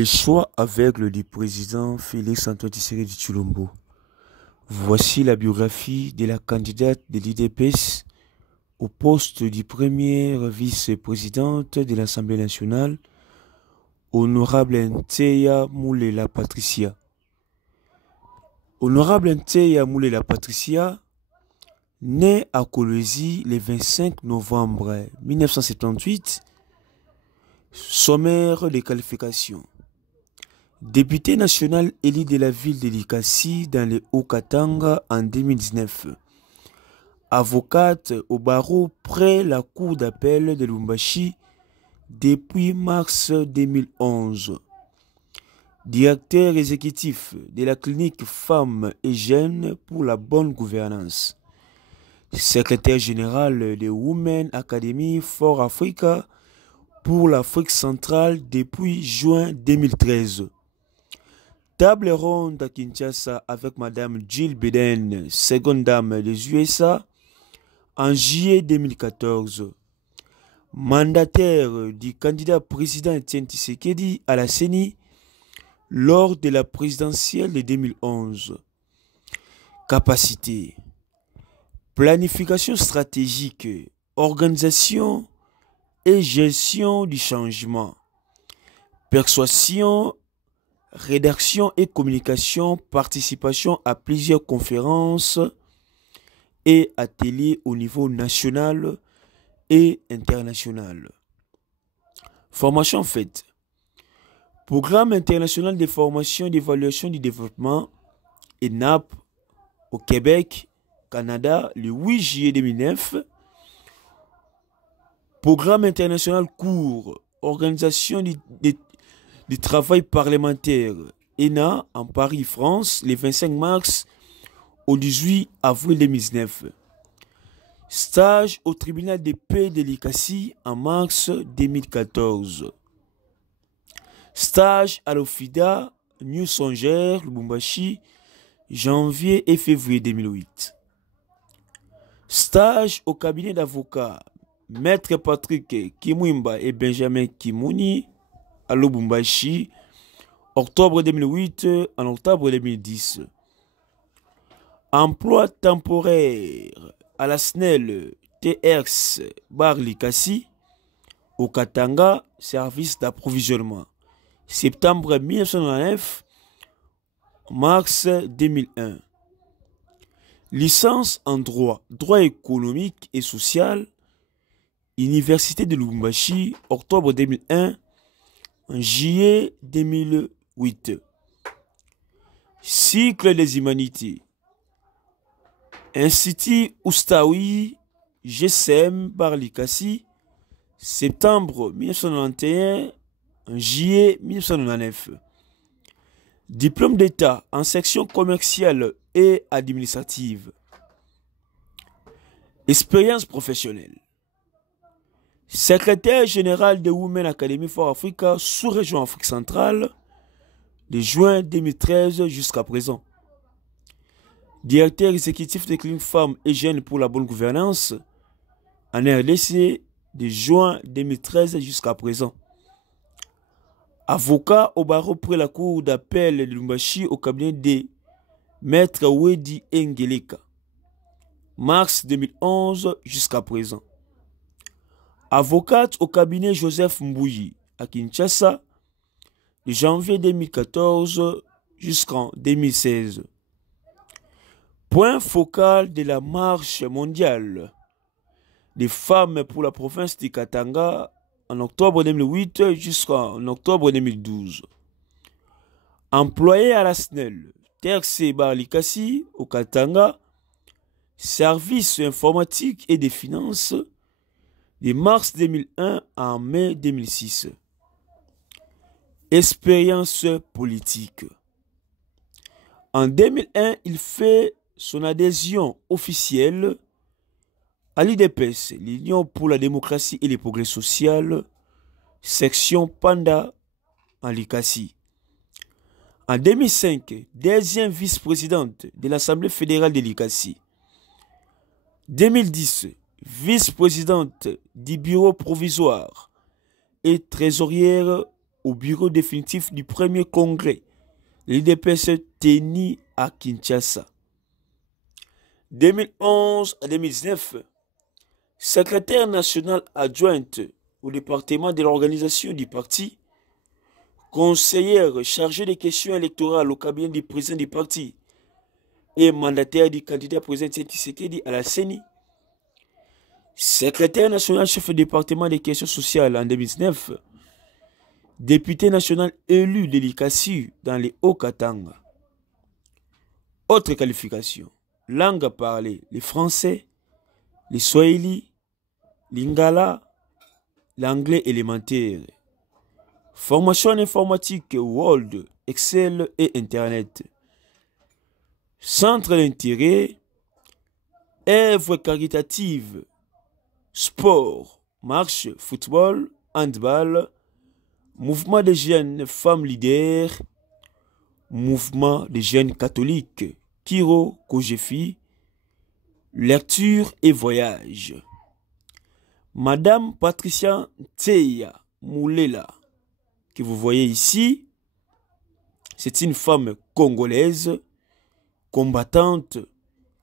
Les choix aveugles du président Félix-Antoine Tshisekedi Tshilombo. Voici la biographie de la candidate de l'IDPS au poste de première vice-présidente de l'Assemblée nationale, Honorable Nteya Moulela Patricia. Honorable Nteya Moulela Patricia, née à Kolwezi le 25 novembre 1978, sommaire de qualification. Députée nationale élue de la ville de Likasi dans le Haut-Katanga en 2019. Avocate au barreau près la cour d'appel de Lubumbashi depuis mars 2011. Directeur exécutif de la clinique Femmes et Jeunes pour la bonne gouvernance. Secrétaire général de Women Academy for Africa pour l'Afrique centrale depuis juin 2013. Table ronde à Kinshasa avec Madame Jill Biden, seconde dame des USA, en juillet 2014. Mandataire du candidat président Etienne Tshisekedi à la CENI lors de la présidentielle de 2011. Capacité. Planification stratégique, organisation et gestion du changement. Persuasion, rédaction et communication, participation à plusieurs conférences et ateliers au niveau national et international. Formation faite. Programme international de formation et d'évaluation du développement, ENAP, au Québec, Canada, le 8 juillet 2009. Programme international cours, organisation du travail parlementaire, ENA, en Paris, France, le 25 mars au 18 avril 2019. Stage au tribunal de paix de Likasi en mars 2014. Stage à l'OFIDA, New Songer, Lubumbashi, janvier et février 2008. Stage au cabinet d'avocats Maître Patrick Kimwimba et Benjamin Kimouni à Lubumbashi, octobre 2008 en octobre 2010. Emploi temporaire à la SNEL TX Bar Likasi, au Katanga, service d'approvisionnement. Septembre 1999, mars 2001. Licence en droit, droit économique et social, Université de Lubumbashi, octobre 2001, juillet 2008. Cycle des humanités. Institut Oustaoui, GSM par Likasi, septembre 1991, juillet 1999. Diplôme d'État en section commerciale et administrative. Expérience professionnelle. Secrétaire général de Women Academy for Africa, sous-région Afrique centrale, de juin 2013 jusqu'à présent. Directeur exécutif de clinique Femmes et Jeunes pour la bonne gouvernance, en RDC, de juin 2013 jusqu'à présent. Avocat au barreau près la cour d'appel de Lubumbashi au cabinet de Maître Wedi Engeleka, mars 2011 jusqu'à présent. Avocate au cabinet Joseph Mbouyi à Kinshasa, de janvier 2014 jusqu'en 2016. Point focal de la marche mondiale des femmes pour la province du Katanga en octobre 2008 jusqu'en octobre 2012. Employé à la SNEL, TRC Bar Likasi au Katanga, service informatique et des finances, de mars 2001 à mai 2006. Expérience politique. En 2001, il fait son adhésion officielle à l'IDPS, l'Union pour la démocratie et le progrès social, section Panda en Likasi. En 2005, deuxième vice-présidente de l'Assemblée fédérale de Likasi. 2010, vice-présidente du bureau provisoire et trésorière au bureau définitif du premier congrès, l'IDPS tenu à Kinshasa. 2011 à 2019, secrétaire nationale adjointe au département de l'organisation du parti, conseillère chargée des questions électorales au cabinet du président du parti et mandataire du candidat président Tshisekedi à la CENI, secrétaire national chef du département des questions sociales en 2019, député national élu de l'ICASSU dans les Hauts-Katanga. Autre qualification, langue parlée, les français, les swahili, lingala, l'anglais élémentaire. Formation en informatique, Word, Excel et Internet. Centre d'intérêt, œuvres caritatives, sport, marche, football, handball, mouvement des jeunes femmes leaders, mouvement des jeunes catholiques, Kiro Kojefi, lecture et voyage. Madame Patricia Tseya Moulela, que vous voyez ici, c'est une femme congolaise, combattante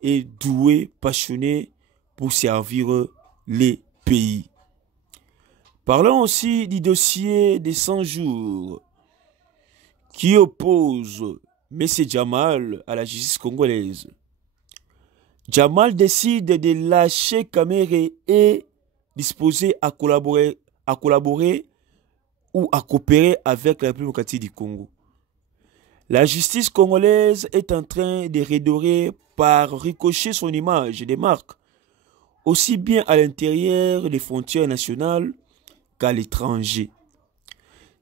et douée, passionnée pour servir les pays. Parlons aussi du dossier des 100 jours qui oppose M. Djamal à la justice congolaise. Djamal décide de lâcher Kamere et disposé à collaborer ou à coopérer avec la République démocratique du Congo. La justice congolaise est en train de redorer par ricocher son image des marques, aussi bien à l'intérieur des frontières nationales qu'à l'étranger.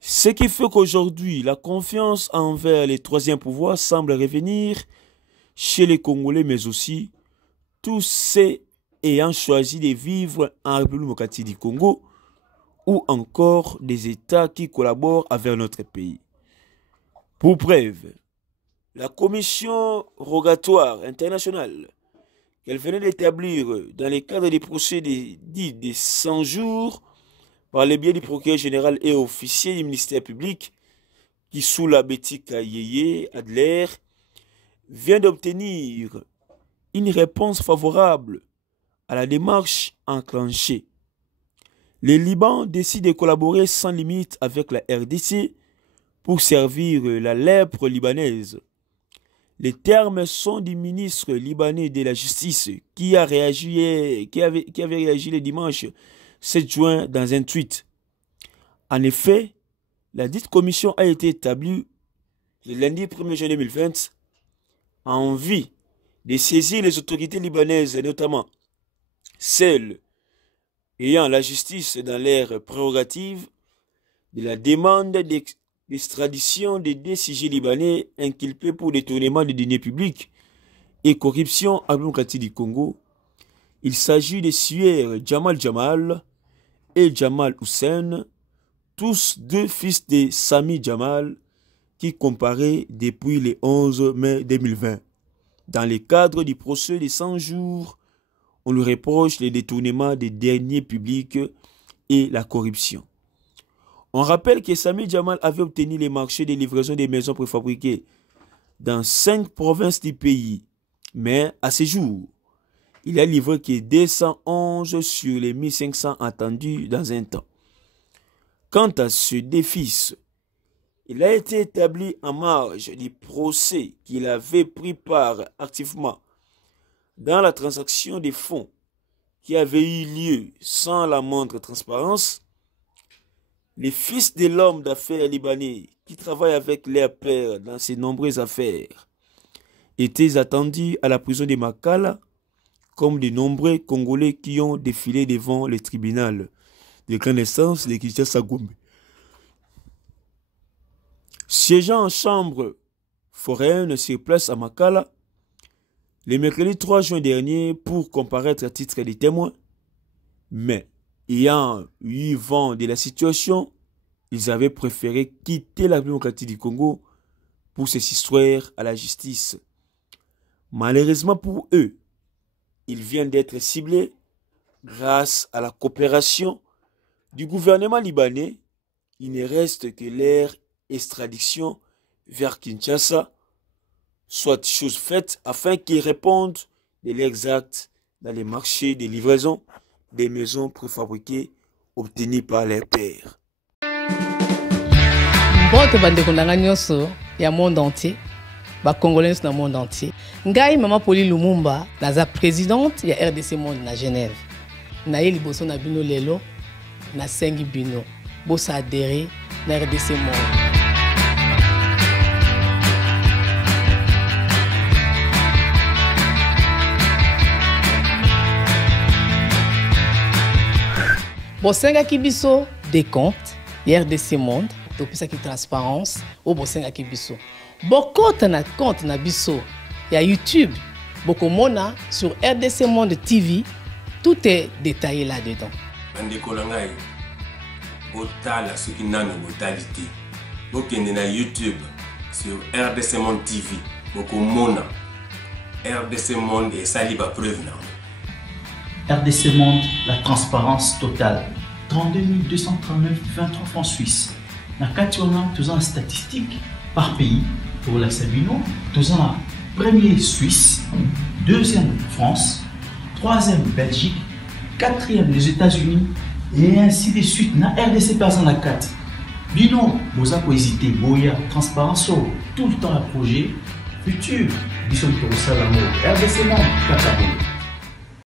Ce qui fait qu'aujourd'hui, la confiance envers les troisièmes pouvoirs semble revenir chez les Congolais, mais aussi tous ceux ayant choisi de vivre en République démocratique du Congo ou encore des États qui collaborent avec notre pays. Pour preuve, la commission rogatoire internationale qu'elle venait d'établir dans le cadre des procédés dits des 100 jours par le biais du procureur général et officier du ministère public qui, sous la Betty Kayeye Adler, vient d'obtenir une réponse favorable à la démarche enclenchée. Le Liban décide de collaborer sans limite avec la RDC pour servir la lèpre libanaise. Les termes sont du ministre libanais de la Justice qui avait réagi le dimanche 7 juin dans un tweet. En effet, la dite commission a été établie le lundi 1er juin 2020 en vue de saisir les autorités libanaises, notamment celles ayant la justice dans leurs prérogatives, de la demande d'extradition des DCG libanais inculpés pour détournement de deniers publics et corruption en démocratie du Congo. Il s'agit de Suer Jamal et Jamal Hussein, tous deux fils de Sami Jamal, qui comparaient depuis le 11 mai 2020. Dans le cadre du procès de 100 jours, on lui reproche le détournement des deniers publics et la corruption. On rappelle que Sami Jamal avait obtenu les marchés de livraison des maisons préfabriquées dans 5 provinces du pays, mais à ce jour, il a livré que 211 sur les 1500 attendus dans un temps. Quant à ce défi, il a été établi en marge du procès qu'il avait pris part activement dans la transaction des fonds qui avait eu lieu sans la moindre transparence. Les fils de l'homme d'affaires libanais qui travaillent avec leur père dans ces nombreuses affaires étaient attendus à la prison de Makala comme de nombreux Congolais qui ont défilé devant le tribunal de grande instance de Kinshasa-Gombe. Siégeant en chambre foraine sur place à Makala, le mercredi 3 juin dernier pour comparaître à titre de témoin, mais ayant eu vent de la situation, ils avaient préféré quitter la République démocratique du Congo pour se soustraire à la justice. Malheureusement pour eux, ils viennent d'être ciblés grâce à la coopération du gouvernement libanais, il ne reste que leur extradition vers Kinshasa, soit chose faite afin qu'ils répondent de leurs actes dans les marchés de livraison des maisons préfabriquées obtenues par leurs pères. Bon, bandeko nanga nyonso ya monde entier, ba congolais dans le monde entier. Ngai Maman Pauline Lumumba, naza présidente ya RDC Monde na Genève. Na ye liboso na bino lelo, na sengi bino, bosa adhérer na RDC Monde. Bosenga kibiso des comptes, RDC Monde, depuis ça qui transparence, au bosenga kibiso. Bokota na compte na biso, il y a YouTube, bokomona sur RDC Monde TV, tout est détaillé là-dedans. Bandeko langai, botala ce qui n'a botalité. Bokende na YouTube sur RDC Monde TV, bokomona RDC Monde et saliba preuve na. RDC Monde, la transparence totale. 32 239 23 francs suisses. Na Kationa, tous en statistiques par pays. Pour la Sabino, tous en premier Suisse, deuxième France, troisième Belgique, quatrième les États-Unis et ainsi de suite. Na RDC pas en la 4. Bino, vous avez hésité, Boya, transparence, tout le temps à projet. Futur, bisous pour ça l'amour. RDC Monde, Kakabo.